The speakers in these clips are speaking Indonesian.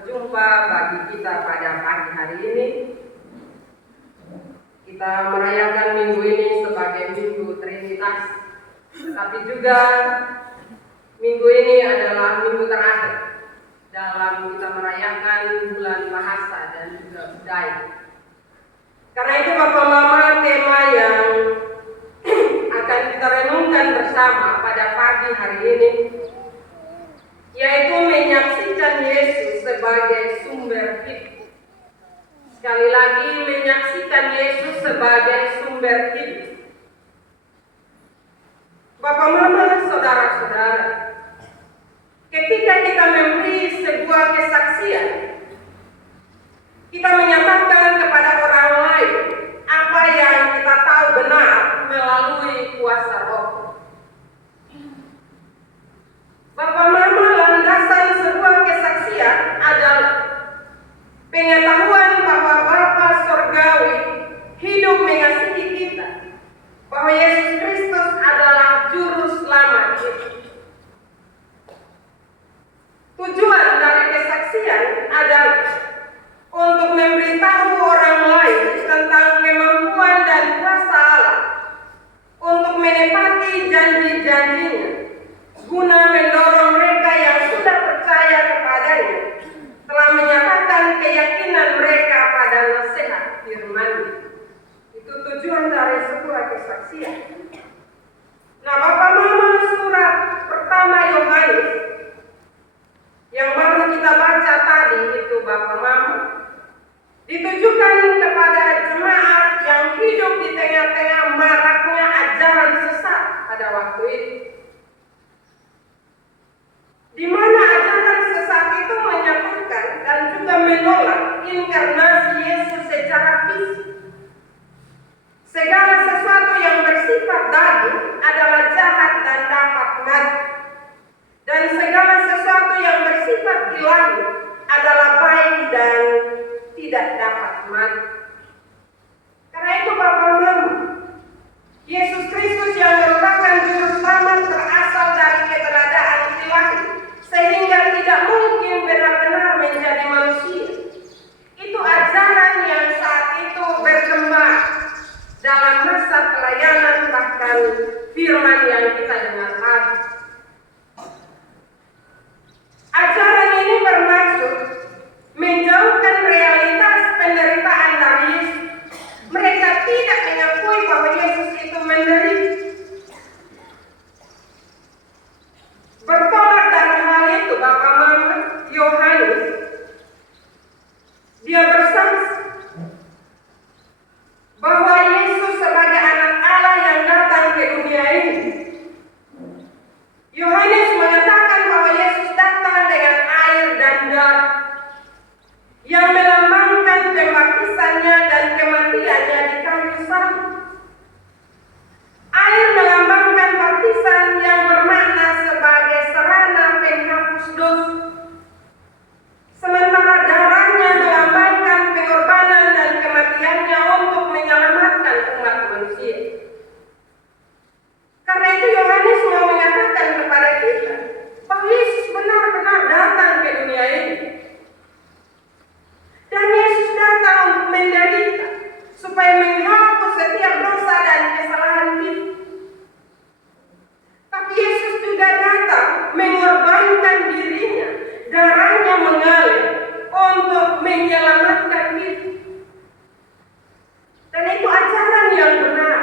berjumpa bagi kita pada pagi hari ini. Kita merayakan minggu ini sebagai Minggu Trinitas, tetapi juga minggu ini adalah minggu terakhir dalam kita merayakan bulan bahasa dan juga budaya. Karena itu Bapak Mama, tema yang akan kita renungkan bersama pada pagi hari ini yaitu menyaksikan Yesus sebagai sumber hidup. Sekali lagi, menyaksikan Yesus sebagai sumber hidup. Bapak Mama, saudara-saudara, ketika kita memberi sebuah kesaksian, kita menyatakan kepada orang lain apa yang kita tahu benar melalui kuasa Roh. Bapak Mama, landasan sebuah kesaksian adalah pengetahuan bahwa Bapa Surgawi hidup mengasihi kita, bahwa Yesus Kristus adalah juru selamat kita. Tujuan dari kesaksian adalah untuk memberitahu orang lain tentang kemampuan dan kuasa Allah untuk menepati janji-janjinya, guna mendorong mereka yang sudah percaya kepadanya telah menyatakan keyakinan mereka pada nasihat firman-Nya. Itu tujuan dari sebuah kesaksian. Nah, Bapak Mama, surat pertama Yohanes yang baru kita baca tadi itu Bapak Mama ditujukan kepada jemaat yang hidup di tengah-tengah maraknya ajaran sesat pada waktu itu, di mana ajaran sesat itu menyatakan dan juga menolak inkarnasi Yesus secara fisik. Segala sesuatu yang bersifat daging adalah jahat dan dapat mati, dan segala sesuatu yang bersifat ilahi adalah baik dan tidak dapat mati. Karena itu Bapak Mama, Yesus Kristus yang merupakan juru selamat berasal dari keberadaan ilahi, sehingga tidak mungkin benar-benar menjadi manusia. Itu ajaran yang saat itu berkembang dalam masa pelayanan, bahkan firman yang kita dengar tadi. Ajaran ini bermaksud menjauhkan realitas penderitaan dari Yesus. Mereka tidak mengakui bahwa Yesus itu menderita. Bertolak dari hal itu, Bapak Mama, Yohanes, dia bersaksi bahwa Yesus sebagai anak Allah yang datang ke dunia ini. Yohanes mengatakan bahwa Yesus datang dengan air dan darah yang melambangkan pembaptisannya dan kematiannya di kayu salib. Air melambangkan baptisan yang bermakna sebagai sarana penghapus dosa, sementara darahnya melambangkan pengorbanan dan kematiannya untuk menyelamatkan umat manusia. Karena itu Yohanes mau mengatakan kepada kita bahwa Yesus benar-benar datang ke dunia ini. Dan Yesus datang untuk menderita supaya menghapus setiap dosa dan kesalahan kita. Tapi Yesus juga datang mengorbankan dirinya, darahnya mengalir untuk menyelamatkan kita. Dan itu ajaran yang benar.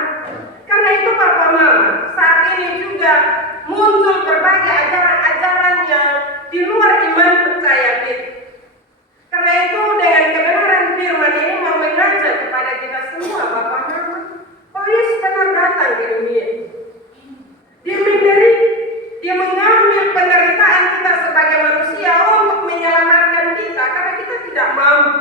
Karena itu Bapak Mama, saat ini juga muncul berbagai ajaran-ajaran yang di luar iman percaya kita. Karena itu dengan kebenaran firman ini mau mengajak kepada kita semua, Bapak Mama, bahwa Yesus benar datang di dunia. Dia menderita, dia mengambil penderitaan kita sebagai manusia untuk menyelamatkan kita, karena kita tidak mampu.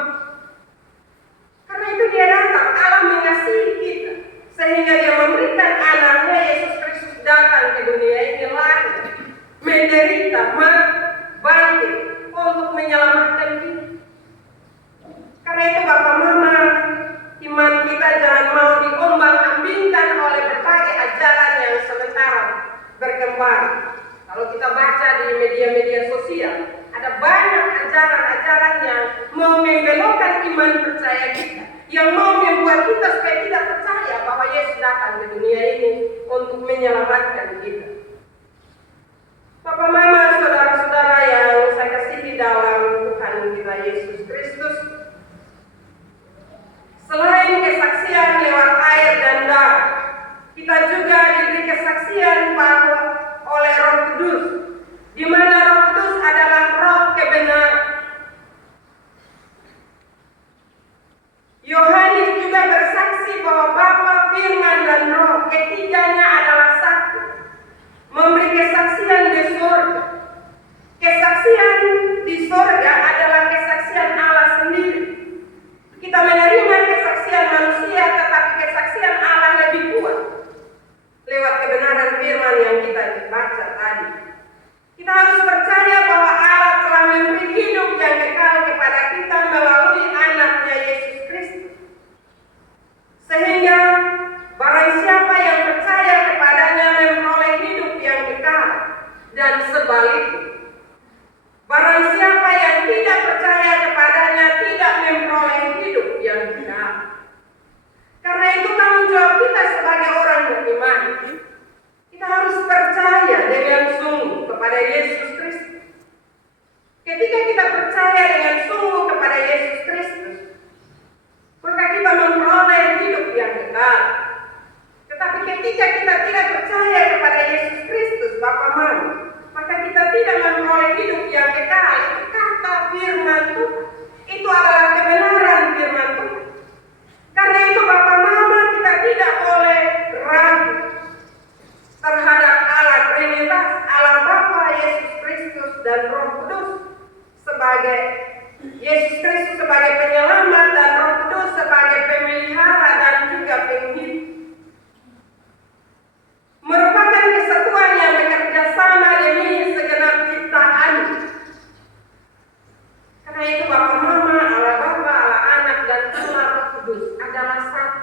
Karena itu dia datang, Allah mengasihi kita, sehingga dia memberikan anaknya Yesus Kristus datang ke dunia ini lagi, menderita, mati, bangkit untuk menyelamatkan kita. Karena itu Bapak Mama, iman kita jangan mau diombang-ambingkan oleh berbagai ajaran yang sementara berkembang. Kalau kita baca di media-media sosial, ada banyak ajaran-ajaran yang mau membelokkan iman percaya kita, yang mau membuat kita supaya tidak percaya bahwa Yesus datang ke dunia ini untuk menyelamatkan kita. Bapak, Mama, saudara-saudara yang saya kasihi dalam Tuhan kita Yesus Kristus, selain kesaksian lewat air dan darah, kita juga diberi kesaksian bahwa oleh Roh Kudus, di mana Roh Kudus adalah Roh kebenaran. Yohanes juga bersaksi bahwa Bapa, Firman, dan Roh ketiganya adalah satu, memberi kesaksian di surga. Kesaksian di surga adalah kesaksian Allah sendiri. Kita menerima kesaksian manusia, tetapi kesaksian Allah lebih kuat lewat kebenaran firman yang kita baca tadi. Kita harus percaya bahwa Allah telah memberi hidup yang kekal kepada kita melalui anaknya Yesus Kristus. Sehingga barang siapa yang percaya kepadanya memperoleh hidup yang kekal, dan sebaliknya, barang siapa yang tidak percaya kepadanya tidak memperoleh hidup yang kekal. Karena itu tanggung jawab kita sebagai orang beriman. Kita harus percaya dengan sungguh kepada Yesus Kristus. Ketika kita percaya dengan sungguh kepada Yesus Kristus, maka kita memperoleh hidup yang kekal. Tetapi ketika kita tidak percaya kepada Yesus Kristus, Bapak Mama, maka kita tidak memperoleh hidup yang kekal. Itu kata firman Tuhan. Itu adalah kebenaran firman Tuhan. Karena itu Bapak Mama, kita tidak boleh ragu terhadap Allah Trinitas, Allah Bapa, Yesus Kristus, dan Roh Kudus sebagai Yesus Kristus sebagai penyelamat dan Roh Kudus sebagai pemelihara dan juga penghidup. Merupakan kesatuan yang bekerja sama demi segenap ciptaan. Karena itu Bapak Mama, Allah Bapa, Allah Anak, dan Allah Roh Kudus adalah satu.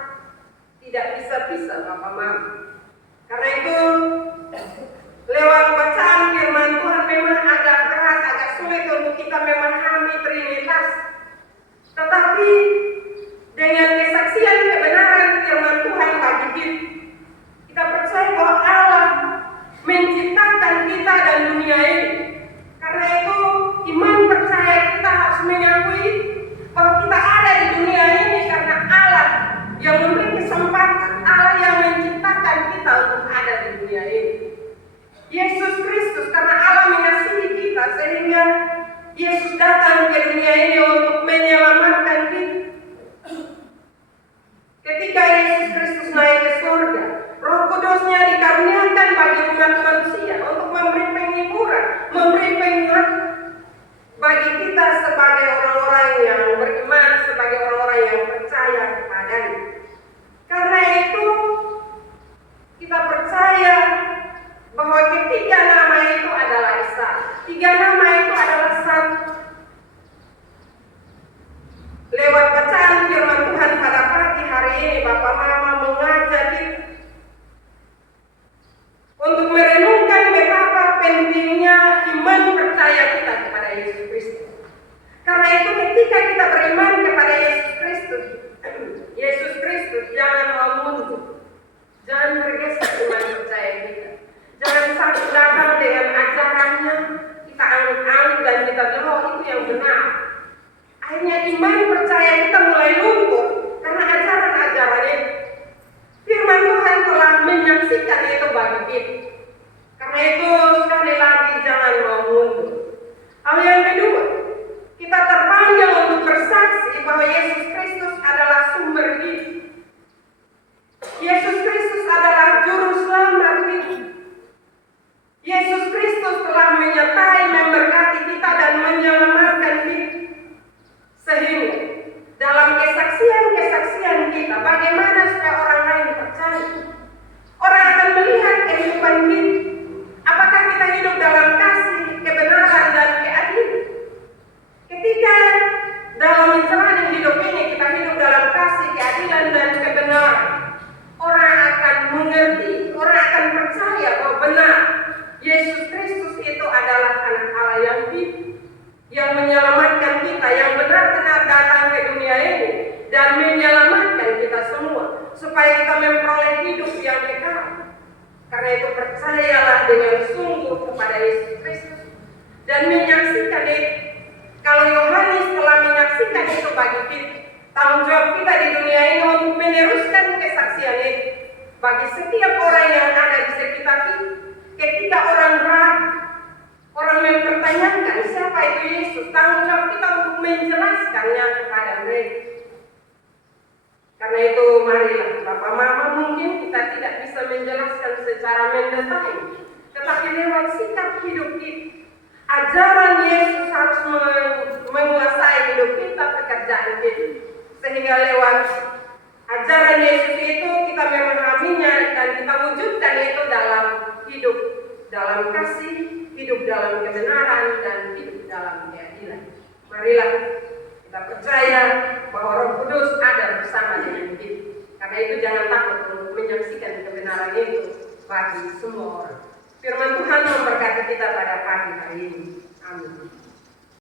Tidak bisa-bisa Bapak Mama. Karena itu lewat bacaan firman Tuhan memang agak berat, agak sulit untuk kita memahami Trinitas. Tetapi dengan kesaksian kebenaran firman Tuhan bagi kita percaya bahwa Allah menciptakan kita dan dunia ini. Karena itu iman percaya kita harus mengakui bahwa kita ada di dunia ini karena Allah yang memberi kesempatan, Allah yang menciptakan kita untuk ada di dunia ini. Yesus Kristus, karena Allah mengasihi kita sehingga Yesus datang ke dunia ini untuk menyelamatkan kita. Ketika Yesus Kristus naik ke surga, Roh Kudusnya dikaruniakan bagi umat manusia untuk memberi penghiburan, memberi pengingat bagi kita sebagai orang-orang yang beriman, sebagai orang-orang yang percaya kepadanya. Karena itu kita percaya bahwa ketiga nama itu adalah Esa. Tiga nama itu adalah satu. Lewat bacaan firman Tuhan pada pagi hari ini, Bapak Mama mengajak kita untuk merenungkan betapa pentingnya iman percaya kita kepada Yesus Kristus. Karena itu ketika kita beriman kepada Yesus Kristus, jangan mau mundur, jangan bergeser iman percaya kita. Jangan satu datang dengan ajarannya, kita anggap dan kita bilang oh itu yang benar. Akhirnya iman percaya kita mulai luntur karena ajaran-ajaran itu. Firman Tuhan telah menyaksikan itu bagi kita. Karena itu sekali lagi jangan mau mundur. Hal yang kedua, kita terpanggil untuk bersaksi bahwa Yesus Kristus adalah sumber hidup. Yesus Kristus adalah juru selamat kita. Yesus Kristus telah menyertai, memberkati kita dan menyelamatkan kita. Sehingga dalam kesaksian-kesaksian kita, bagaimana supaya orang lain percaya? Orang akan melihat kehidupan kita. Apakah kita hidup dalam kasih, kebenaran, dan keadilan? Ketika dalam menjalani hidup ini kita hidup dalam kasih, keadilan, dan kebenaran, orang akan mengerti, orang akan percaya bahwa benar Yesus Kristus itu adalah anak Allah yang hidup. yang menyelamatkan kita, yang benar-benar datang ke dunia ini dan menyelamatkan kita semua supaya kita memperoleh hidup yang kekal. Karena itu percayalah dengan sungguh kepada Yesus Kristus dan menyaksikan itu. Kalau Yohanes telah menyaksikan itu bagi kita, tanggung jawab kita di dunia ini untuk meneruskan kesaksian itu bagi setiap orang yang ada di sekitar kita. Ketika orang ragu, orang mempertanyakan siapa itu Yesus, tanggung jawab kita untuk menjelaskannya kepada mereka. Karena itu marilah Bapak Mama, mungkin kita tidak bisa menjelaskan secara mendetail, tetapi lewat sikap hidup kita, ajaran Yesus harus menguasai hidup kita, pekerjaan kita. Sehingga lewat ajaran Yesus itu kita memahaminya dan kita wujudkan itu dalam hidup, dalam kasih, hidup dalam kebenaran, dan hidup dalam keadilan. Marilah kita percaya bahwa Roh Kudus ada bersama dengan kita. Karena itu jangan takut untuk menyaksikan kebenaran itu bagi semua orang. Firman Tuhan memberkati kita pada pagi hari ini. Amin.